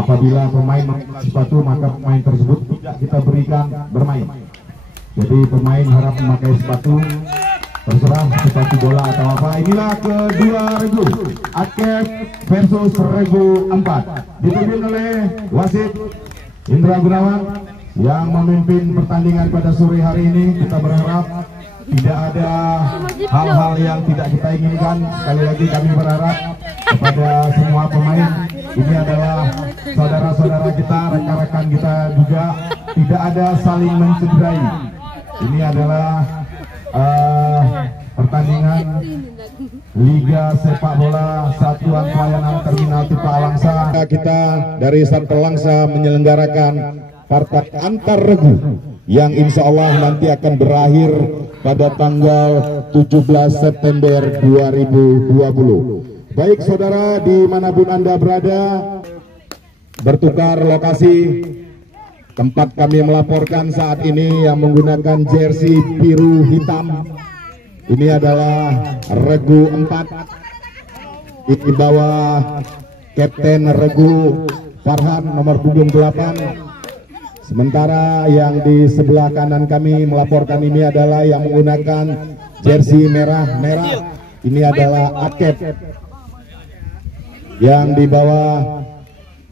Apabila pemain memakai sepatu, maka pemain tersebut tidak kita berikan bermain. Jadi pemain harap memakai sepatu, terserah sepatu bola atau apa. Inilah kedua regu Akef versus regu 4, dipimpin oleh wasit Indra Gunawan yang memimpin pertandingan pada sore hari ini. Kita berharap tidak ada hal-hal yang tidak kita inginkan. Sekali lagi kami berharap kepada semua pemain, ini adalah saudara-saudara kita, rekan-rekan kita juga, tidak ada saling mencederai. Ini adalah pertandingan Liga Sepak Bola Satuan Pelayanan Terminal Tipe Langsa. Kita dari Satpol Langsa menyelenggarakan partai antar regu yang insya Allah nanti akan berakhir pada tanggal 17 September 2020. Baik saudara, dimanapun Anda berada, bertukar lokasi. Tempat kami melaporkan saat ini yang menggunakan jersey biru hitam, ini adalah regu 4 di bawah Kapten Regu Farhan nomor punggung 8. Sementara yang di sebelah kanan kami melaporkan ini adalah yang menggunakan jersey merah-merah, ini adalah Akef yang di bawah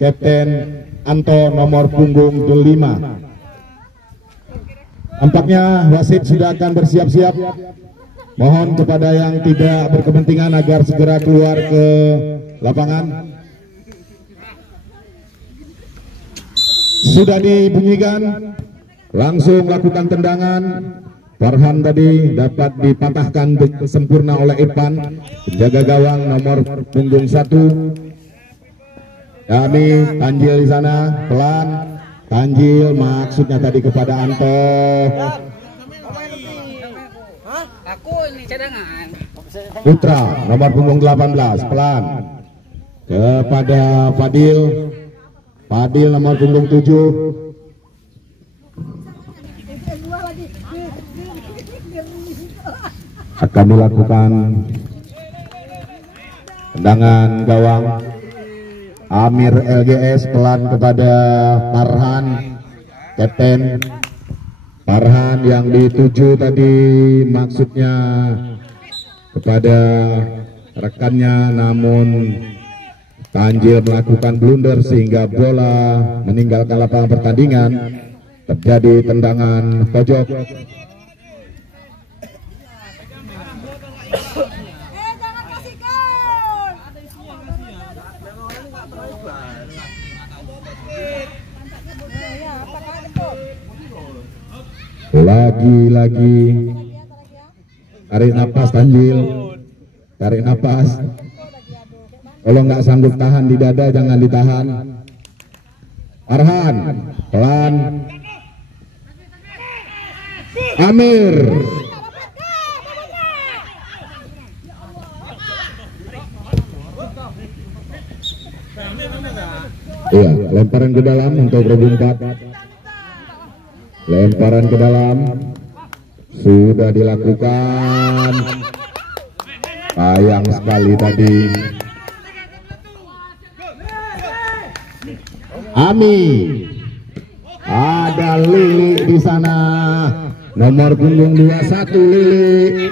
Kapten Anto nomor punggung 5. Tampaknya wasit sudah akan bersiap-siap. Mohon kepada yang tidak berkepentingan agar segera keluar ke lapangan. Sudah dibunyikan, langsung lakukan tendangan. Farhan tadi dapat dipatahkan sempurna oleh Irfan, penjaga gawang nomor punggung 1. Kami Tanjil di sana, pelan. Tanjil maksudnya tadi kepada Anto. Putra nomor punggung 18, pelan. Kepada Fadil. Fadil nomor punggung 7. Akan dilakukan tendangan gawang. Amir LGS pelan kepada Farhan, Kapten Farhan yang dituju tadi maksudnya kepada rekannya, namun Tanjil melakukan blunder sehingga bola meninggalkan lapangan pertandingan. Terjadi tendangan pojok. Lagi-lagi tarik napas Tanjil, tarik napas. Kalau nggak sanggup tahan di dada jangan ditahan. Farhan pelan. Amir iya, lemparan ke dalam untuk regu 4. Lemparan ke dalam sudah dilakukan. Sayang sekali tadi. Ami, ada Lili di sana, nomor punggung 21 Lili.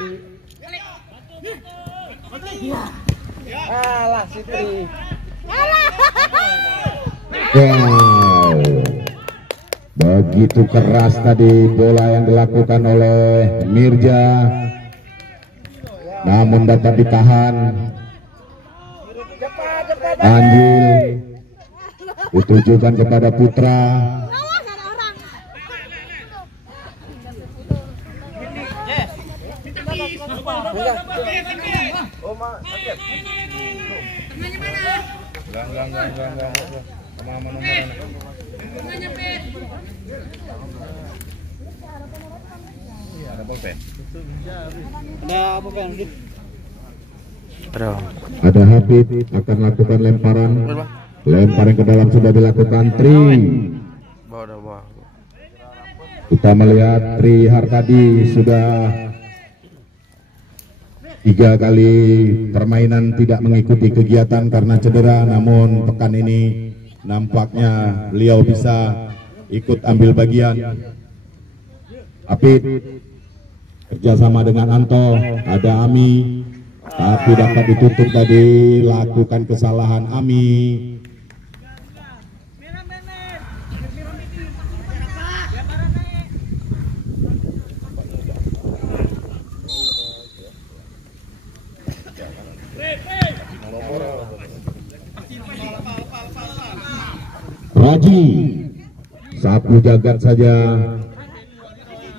Wow, begitu keras tadi bola yang dilakukan oleh Mirja, namun dapat ditahan. Anjil ditujukan kepada Putra. Ada Habib akan lakukan lemparan. Lemparan ke dalam sudah dilakukan Tri. Kita melihat Tri Harkadi sudah 3 kali permainan tidak mengikuti kegiatan karena cedera, namun pekan ini nampaknya beliau bisa ikut ambil bagian. Apit kerjasama dengan Anto, ada Ami, tapi dapat ditutup tadi, lakukan kesalahan Ami. Raji, sapu jagat saja.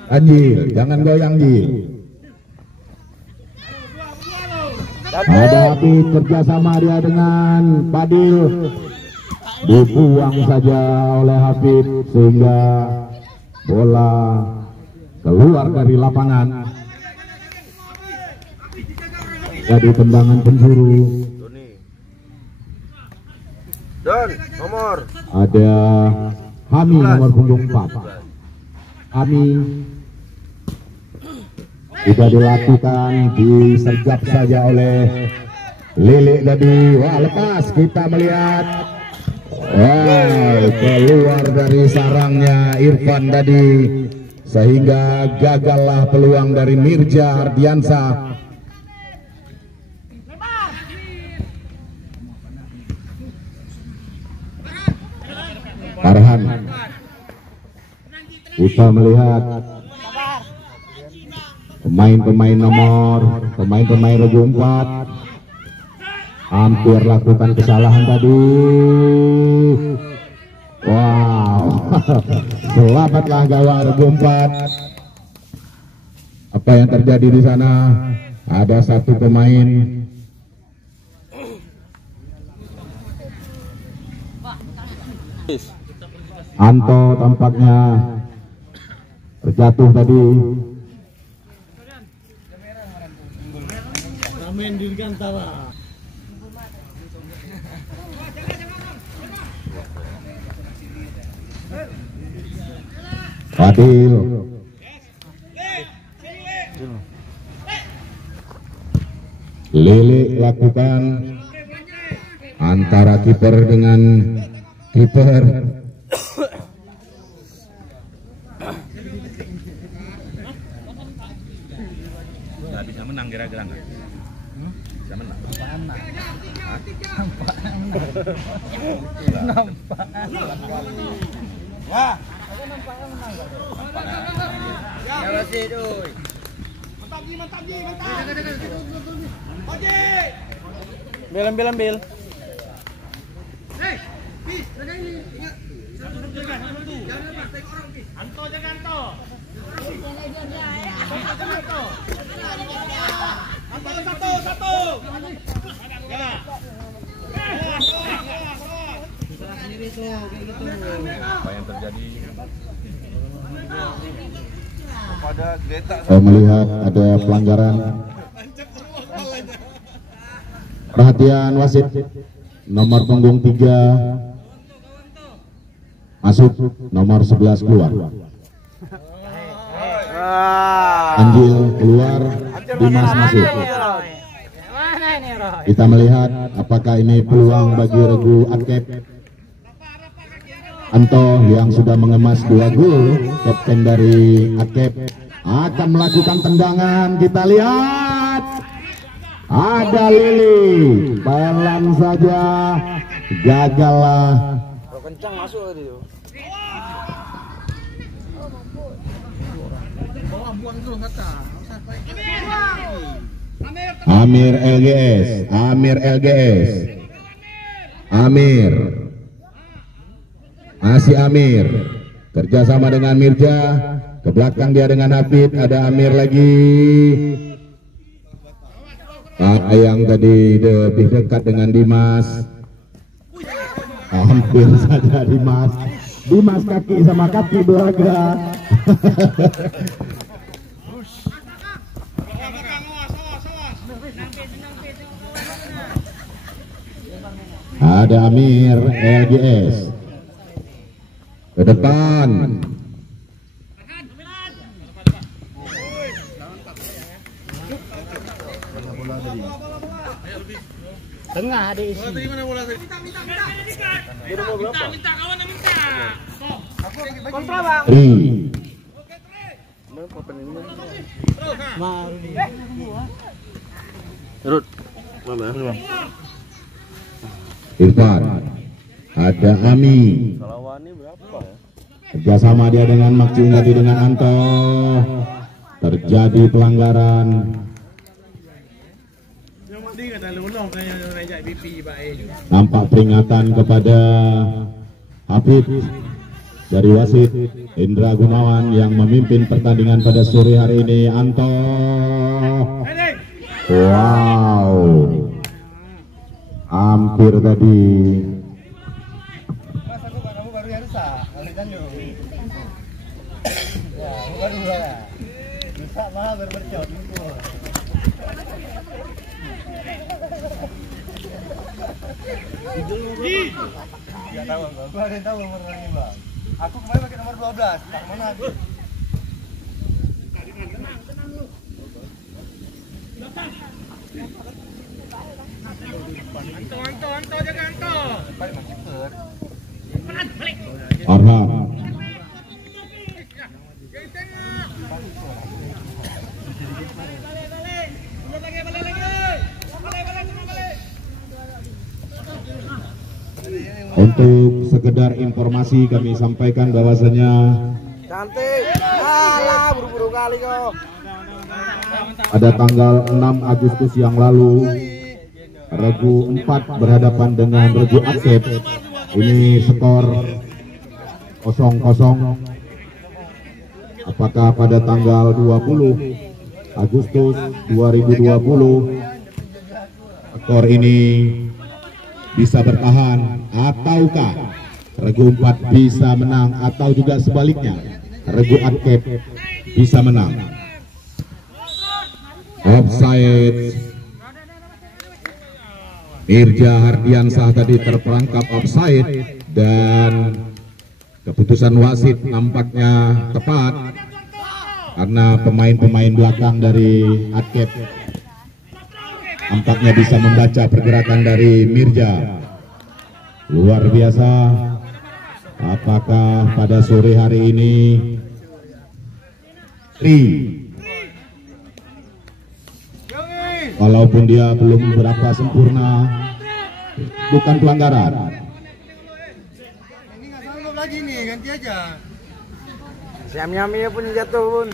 Anjil, jangan goyang Jil. Ada api kerjasama dia dengan Padil, dibuang saja oleh Hafid sehingga bola keluar dari lapangan. Jadi tendangan penjuru. Don, nomor. Ada Hami nomor punggung 4. Hami sudah dilakukan, disergap saja oleh Lili tadi. Wah, lepas, kita melihat keluar dari sarangnya Irfan tadi, sehingga gagallah peluang dari Mirja Ardiansa. Farhan, kita melihat pemain-pemain regu 4 hampir lakukan kesalahan tadi. Wow, selamatlah gawang regu 4. Apa yang terjadi di sana? Ada satu pemain Anto tampaknya terjatuh tadi. Fadil Lele lakukan antara kiper dengan kiper. Nggak bisa menang kira-kira nggak? Bisa menang. Nampak. Ya. Ya masih doi. Mantap Ji. Oke. Ambil. Hei, bis, ada ini. Ingat. Satu. Jangan lepas, tengok orang bis. Anto jangan Anto. Satu. Ya. Apa yang terjadi? Saya melihat ada pelanggaran. Perhatian wasit, nomor punggung 3 masuk, nomor 11 keluar. Anjil keluar, Dimas masuk. Kita melihat apakah ini peluang bagi regu Akep. Anto yang sudah mengemas 2 gol, kapten dari Akep, akan melakukan tendangan. Kita lihat ada Lili, pelan saja, gagallah. Kencang masuk tadi. Amir LGS. Masih Amir kerjasama dengan Mirja, ke belakang dia dengan Hafid, ada Amir lagi. Yang tadi lebih dekat dengan Dimas, hampir saja Dimas kaki sama kaki belaga. Ada Amir LGS ke depan. Tengah ada isi. Bola tadi mana bola tadi? Minta. Minta kawan minta. Kontra bang. Terus. Mana? Irfan. Ada Ami. Salawani berapa ya? Kerjasama dia dengan Makcingati dengan Anto. Terjadi pelanggaran. Nampak peringatan kepada Habib dari wasit Indra Gunawan yang memimpin pertandingan pada sore hari ini. Anto. Wow. Hampir tadi. Aku kemarin pakai nomor 12. Mana aku? Anto jaga Anto. Arham. Untuk sekedar informasi kami sampaikan bahwasanya Cantik. Alah, buru-buru kali kok. pada tanggal 6 Agustus yang lalu Regu 4 berhadapan dengan Regu Aksep. Ini skor 0-0. Apakah pada tanggal 20 Agustus 2020 skor ini bisa bertahan ataukah Regu 4 bisa menang atau juga sebaliknya Regu Aksep bisa menang. Offside. Mirja Hardiansah tadi terperangkap offside dan keputusan wasit nampaknya tepat karena pemain-pemain belakang dari Aksep nampaknya bisa membaca pergerakan dari Mirja. Luar biasa. Apakah pada sore hari ini walaupun dia belum berapa sempurna, bukan pelanggaran. Ini nggak sanggup lagi nih, ganti aja. Siam-siamnya pun jatuh pun.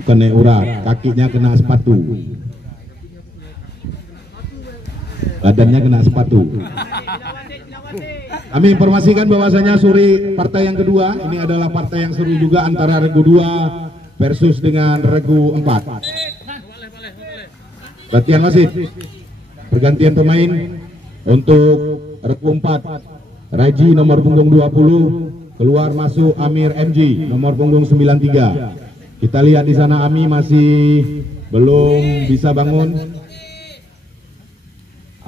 Bukan urat, kakinya kena sepatu. Badannya kena sepatu. Kami informasikan bahwasanya sore partai yang kedua ini adalah partai yang seru juga antara Regu 2 versus dengan Regu 4. Latihan wasit, pergantian pemain untuk Regu 4. Raji nomor punggung 20, keluar masuk Amir MG nomor punggung 93. Kita lihat di sana Ami masih belum bisa bangun.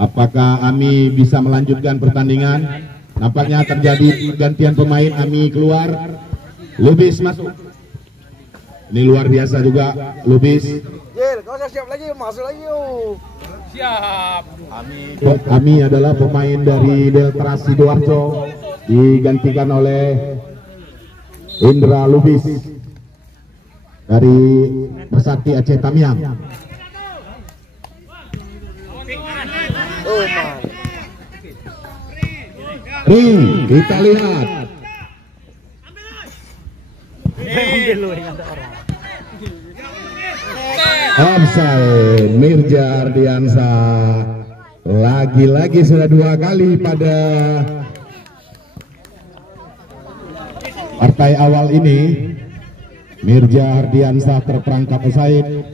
Apakah Ami bisa melanjutkan pertandingan? Nampaknya terjadi pergantian pemain. Ami keluar, Lubis masuk. Ini luar biasa juga Lubis. Jil, kau siap lagi, masuk lagi yuk. Siap. Ami adalah pemain dari Delta Sidoarjo, digantikan oleh Indra Lubis dari Persakti Aceh Tamiang. Kita lihat. Offside. Mirja Hardiansah lagi-lagi sudah 2 kali pada partai awal ini. Mirja Hardiansah terperangkap offside.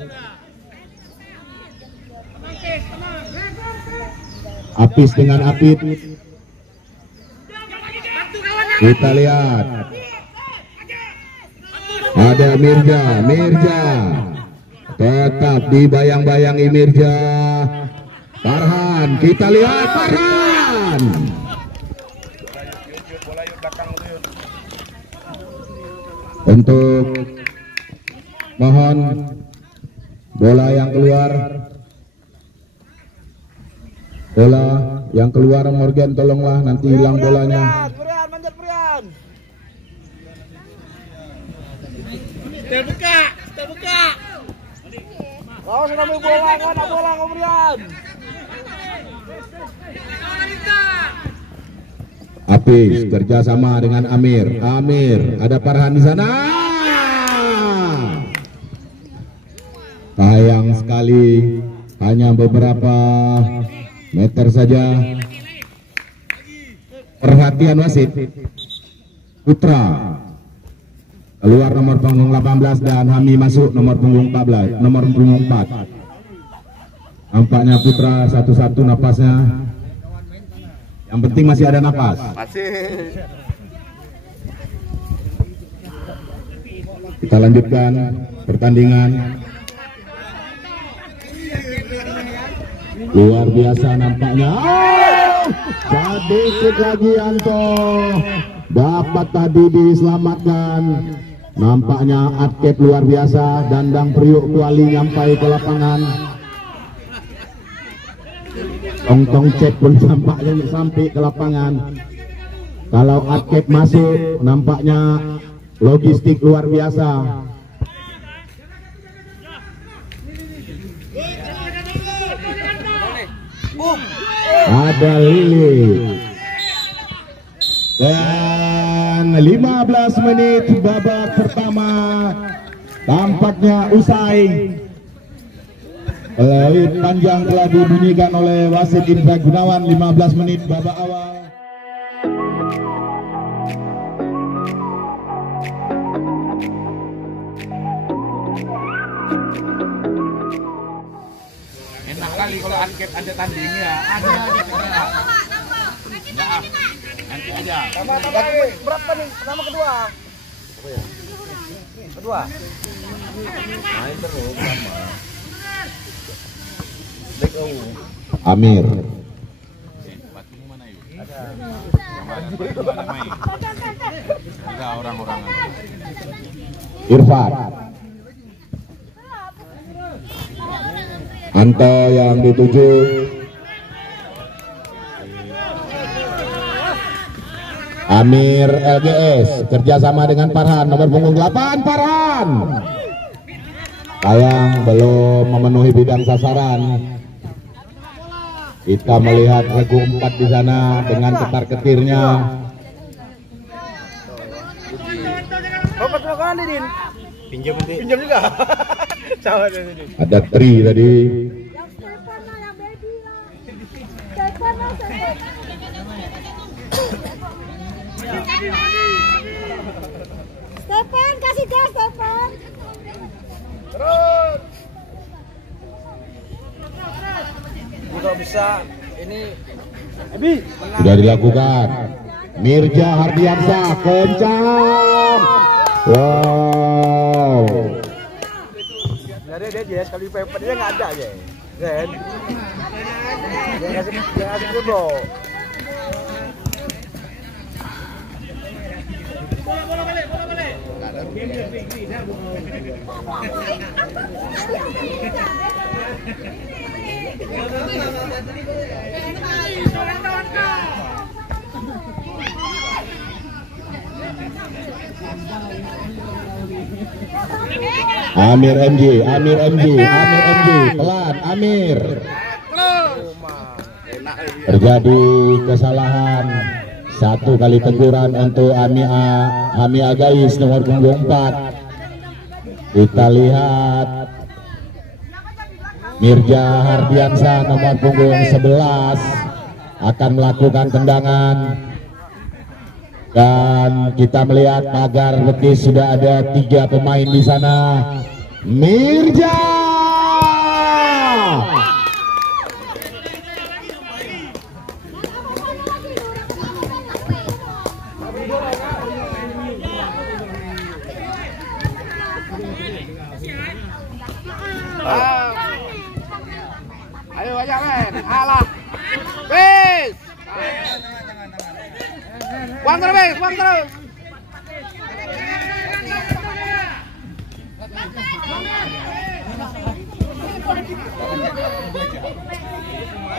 Apis dengan Apit. Kita lihat. Ada Mirja tetap dibayang-bayangi Mirja. Farhan, kita lihat Farhan. Untuk mohon bola yang keluar. Bola yang keluar Morgan, tolonglah nanti hilang bolanya. Brian, manjat Brian. Terbuka. Kau sudah mau bola kan? Bola kau Brian. Apis kerjasama dengan Amir. Ada Farhan di sana. Sayang sekali, hanya beberapa meter saja. Perhatian wasit. Putra keluar nomor punggung 18 dan Hami masuk nomor punggung 14, nomor punggung 4. Nampaknya Putra satu-satu napasnya. Yang penting masih ada napas. Kita lanjutkan pertandingan. Luar biasa nampaknya. Sedikit lagi Anto dapat tadi diselamatkan. Nampaknya atlet luar biasa. Dandang Priuk Kuali nyampai ke lapangan. Tong-tong cek pun nampaknya sampai ke lapangan. Kalau atlet masuk nampaknya logistik luar biasa. Ada Lili. Dan 15 menit babak pertama tampaknya usai. Peluit panjang telah dibunyikan oleh wasit Indra Gunawan. 15 menit babak awal. Enak kali kalau angket ada tandingnya. Ada nanti aja. Berapa nih? Pertama kedua. Kedua. Main terus sama. Amir. Ada orang-orang. Irfan. Anto yang dituju. Amir LGS kerjasama dengan Farhan nomor punggung 8. Farhan sayang belum memenuhi bidang sasaran. Kita melihat regu 4 di sana dengan ketar-ketirnya. Bapak terima kasih Din. Pinjam juga. Ada Tri tadi. Yang Stefan lah, yang baby lah. Stefan lah, Stefan kasih gas Stefan. Terus. Juga bisa ini. Sudah dilakukan. Mirja Hardiansyah kencang. Wow. Sebenarnya dia sekali pepet dia nggak ada aja. Kan? Dia ngasih dulu. Bola balik. Amir MJ, pelan Amir. Terjadi kesalahan. 1 kali teguran untuk Hami Agais nomor punggung 4. Kita lihat Mirja Hardiansyah nomor punggung 11 akan melakukan tendangan. Dan kita melihat pagar betis sudah ada 3 pemain di sana. Mirja. Ayo aja men. Alah. Bis. Buang terus.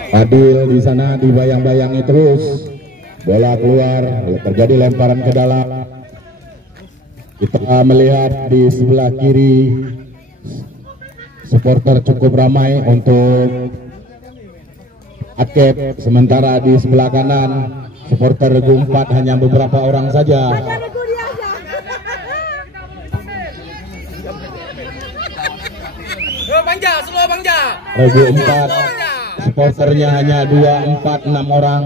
Adil di sana dibayang-bayangi terus, bola keluar, terjadi lemparan ke dalam. Kita melihat di sebelah kiri supporter cukup ramai untuk Arcade, sementara di sebelah kanan supporter Regu 4 hanya beberapa orang saja. Regu 4 supporternya hanya 2, 4, 6 orang.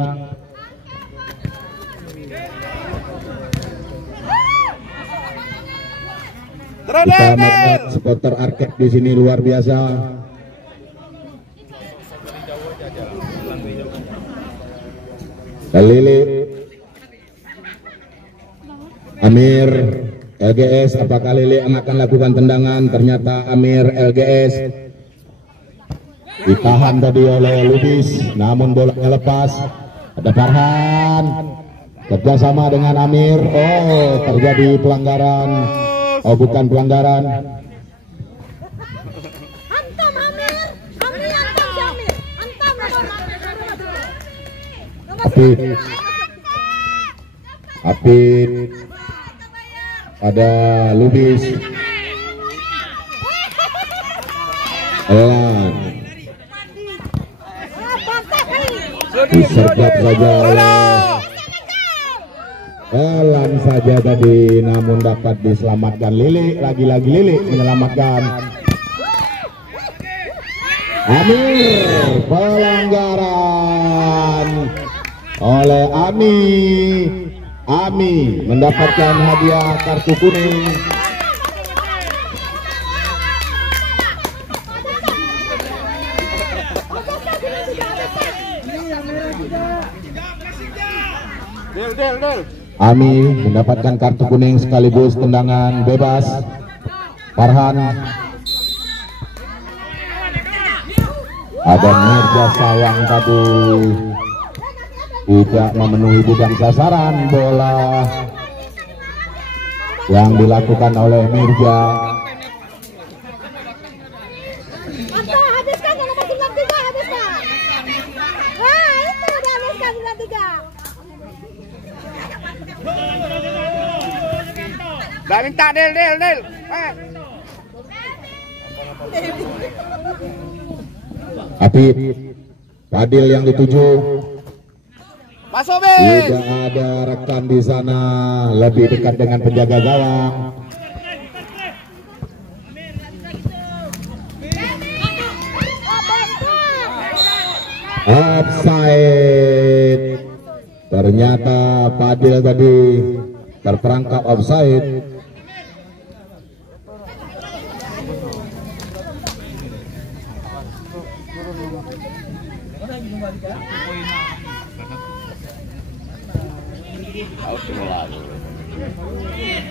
Kita melihat supporter Arcade di sini luar biasa. Lili, Amir, LGS, apakah Lili akan lakukan tendangan? Ternyata Amir, LGS ditahan tadi oleh Lubis, namun bolanya lepas. Ada Farhan kerjasama dengan Amir. Oh, terjadi pelanggaran. Oh, bukan pelanggaran. Antam Amir, Amir antam si Amir, antam Apit, ada Lubis, Elan, disergap saja oleh Elan saja tadi, namun dapat diselamatkan. Lili, lagi-lagi Lili menyelamatkan. Amir, pelanggaran oleh Ami mendapatkan hadiah kartu kuning. Ami mendapatkan kartu kuning sekaligus tendangan bebas. Farhan, ada Mirza Sayang tadi tidak memenuhi bidang sasaran bola yang dilakukan oleh Mirza. Antam habiskan yang nomor 93, habiskan. Wah, itu udah habiskan 93. Dah minta Del. Apit, Fadil yang dituju. Masuk Bis. Tidak ada rekan di sana, lebih dekat dengan penjaga gawang. Offside. Ternyata Fadil tadi terperangkap offside.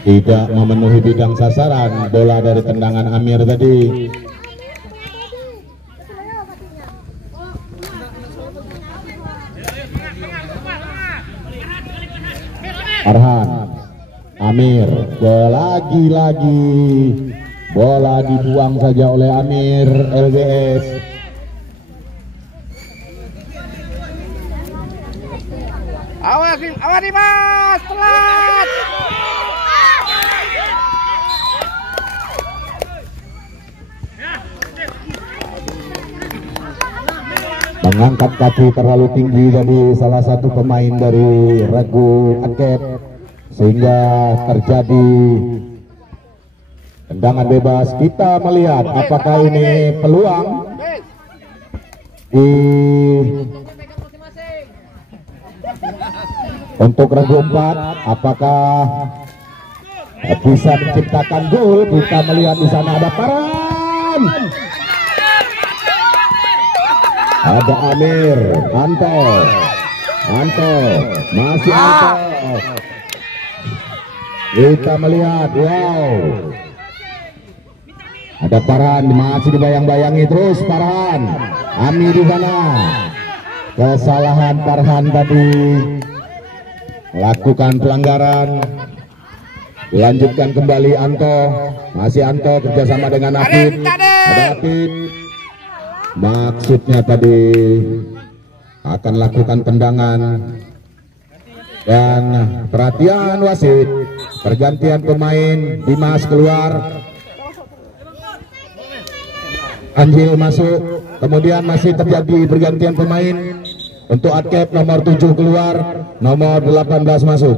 Tidak memenuhi bidang sasaran bola dari tendangan Amir tadi. Farhan, Amir, lagi-lagi bola dibuang saja oleh Amir, LGS. Awas Dimas, telat. Mengangkat kaki terlalu tinggi dari salah satu pemain dari Regu Arcade sehingga terjadi tendangan bebas. Kita melihat apakah ini peluang untuk Regu 4, apakah bisa menciptakan gol. Kita melihat di sana ada Paran, ada Amir, Anto, masih Anto. Kita melihat, wow, ada Farhan, masih dibayang-bayangi terus Farhan. Amir di sana, kesalahan Farhan tadi melakukan pelanggaran. Dilanjutkan kembali Anto, masih Anto kerjasama dengan Apit. Ada Apit, maksudnya tadi akan lakukan tendangan. Dan perhatian wasit, pergantian pemain, Dimas keluar, Anjil masuk, kemudian masih terjadi pergantian pemain untuk Adkep. Nomor 7 keluar, nomor 18 masuk.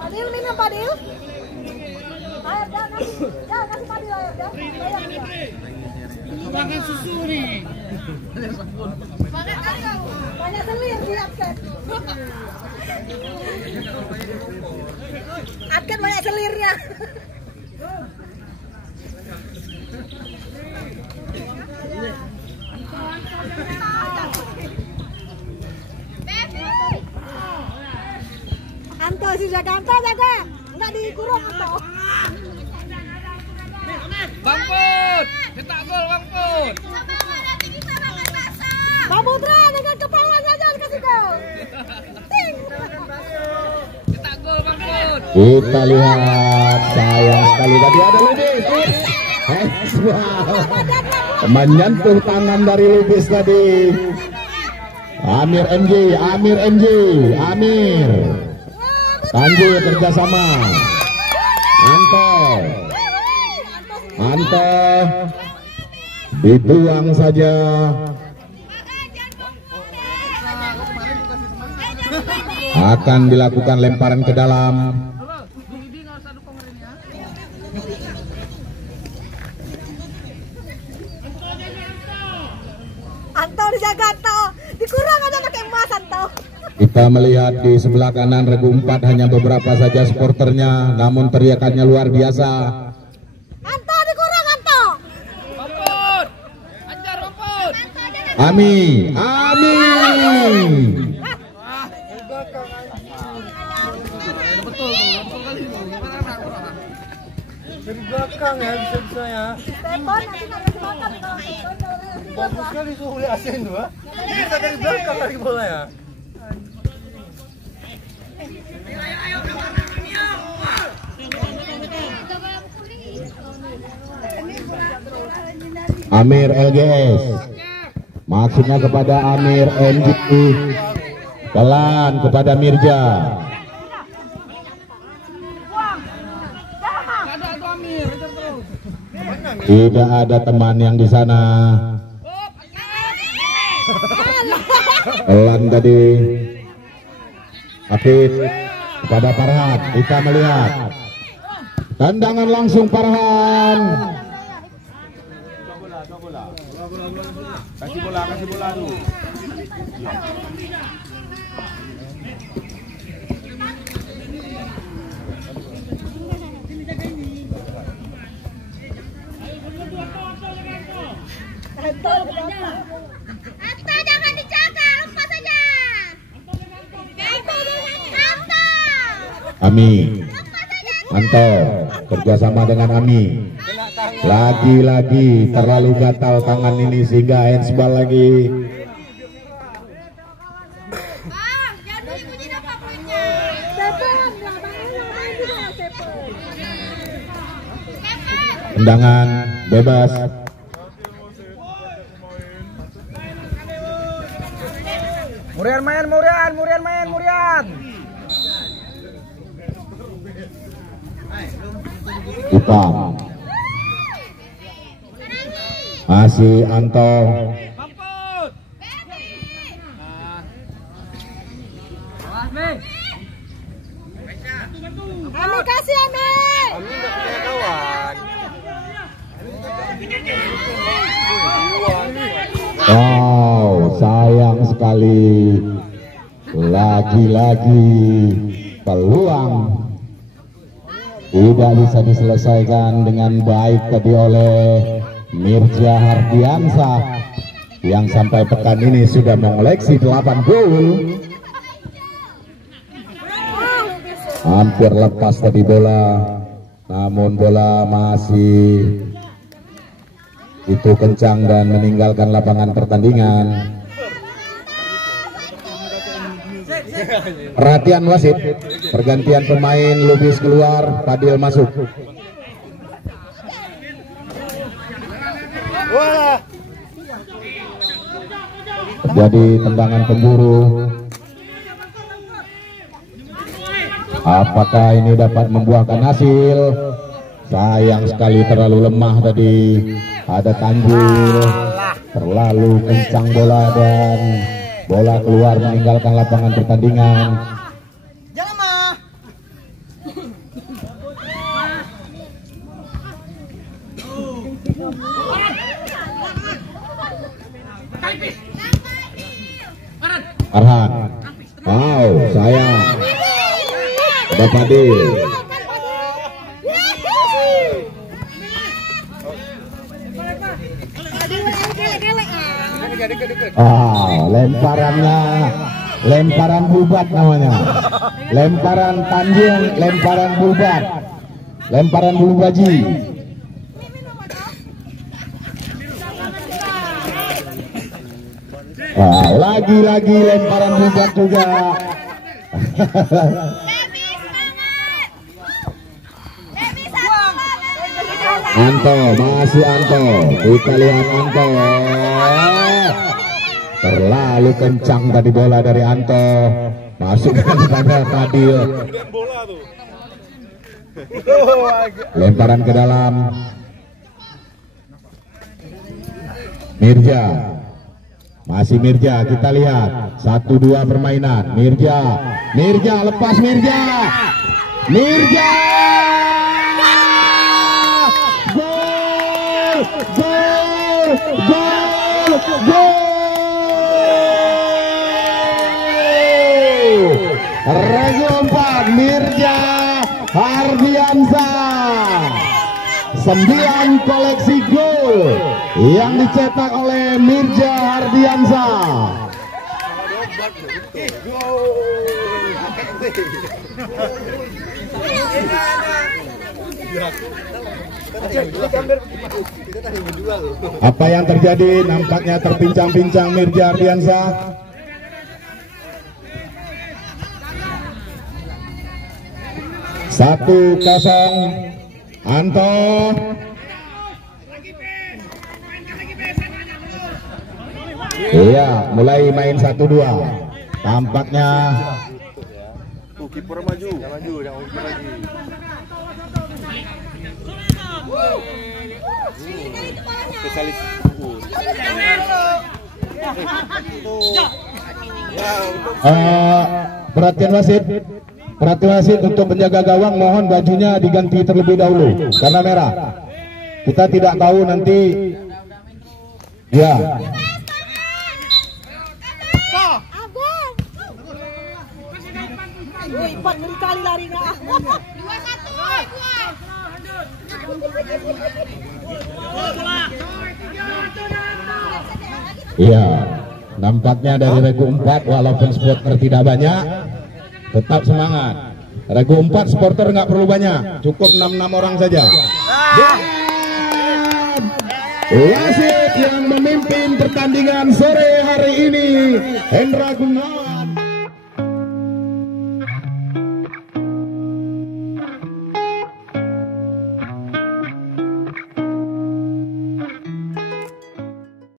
Padil minum Padil. Ayo jangan kasih Padil ayo dah. Makan susu nih. Banyak selir di Adket. Adket banyak selirnya. Anto si jaga, Anto jaga, nggak dikurung Anto. Bang Put, cetak gol Bang Put. Pak Putra dengan kepala saja kasih gol. Ting. Cetak gol Bang Put. Kita lihat, sayang sekali tadi ada Lubis. Menyentuh tangan dari Lubis tadi. Amir MJ, Amir. Tanju kerjasama. Anto dibuang saja. Akan dilakukan lemparan ke dalam. Anto dijaga Anto, dikurang aja pakai emas Anto. Kita melihat di sebelah kanan regu 4 hanya beberapa saja supporternya, namun teriakannya luar biasa. Anto dikurang Anto. Bang Put. Ajar Bang Put. Ami. Dari belakang ya bisa ya. Stepon nanti nggak kasih makan kalau Bagus sekali suhu di asin tuh. Bisa dari belakang lagi bola ya. Amir LGS. Maksudnya kepada Amir MJ. Pelan kepada Mirja. Tidak ada teman yang di sana. Pelan tadi. Hafid kepada Farhan. Kita melihat tendangan langsung Farhan. Kasih bola dulu. Anto jangan dijaga, lepas saja. Ami. Anto kerjasama dengan Ami. Lagi-lagi terlalu gatal tangan ini sehingga handsball lagi. Tendangan bebas. Murian main. Kita masih Anto. Bang Put. Ami kasih Ami. Ami nggak punya kawan. Wow, sayang sekali. Lagi-lagi peluang tidak bisa diselesaikan dengan baik tadi oleh Mirja Hardiansah yang sampai pekan ini sudah mengoleksi 8 gol. Hampir lepas tadi bola, namun bola masih itu kencang dan meninggalkan lapangan pertandingan. Perhatian wasit, pergantian pemain, Lubis keluar, Fadil masuk. Terjadi tendangan pemburu. Apakah ini dapat membuahkan hasil? Sayang sekali terlalu lemah tadi. Ada Tanjul. Terlalu kencang bola dan bola keluar meninggalkan lapangan pertandingan. Arhan. Wow, sayang. Ada Fadil. Lemparan bulbat namanya. Lemparan Tanjung, lemparan bulbat. Lemparan bulu baji. Lagi-lagi lemparan bulbat juga. Anto, masih Anto. Kita lihat Anto. Terlalu kencang tadi bola dari Anto. Masukkan pada Fadil. Lemparan ke dalam. Mirja. Masih Mirja, kita lihat 1-2 permainan. Mirja lepas Mirja. Gol. Regu 4 Mirja Hardiansyah. 9 koleksi gol yang dicetak oleh Mirja Hardiansyah. Apa yang terjadi? Nampaknya terpincang-pincang Mirja Hardiansyah. Satu 0 Anto. Iya, mulai main 1-2. Tampaknya kiper maju. Jangan kiper lagi. Spesialis. Perhatian wasit untuk penjaga gawang, mohon bajunya diganti terlebih dahulu karena merah. Kita tidak tahu nanti. Ya. Kali lari nah. 2-1. Iya, nampaknya dari Regu 4 walaupun supporter tidak banyak, tetap semangat. Regu 4 supporter nggak perlu banyak, cukup 6 orang saja. Wasit yang memimpin pertandingan sore hari ini, Hendra Gunawan.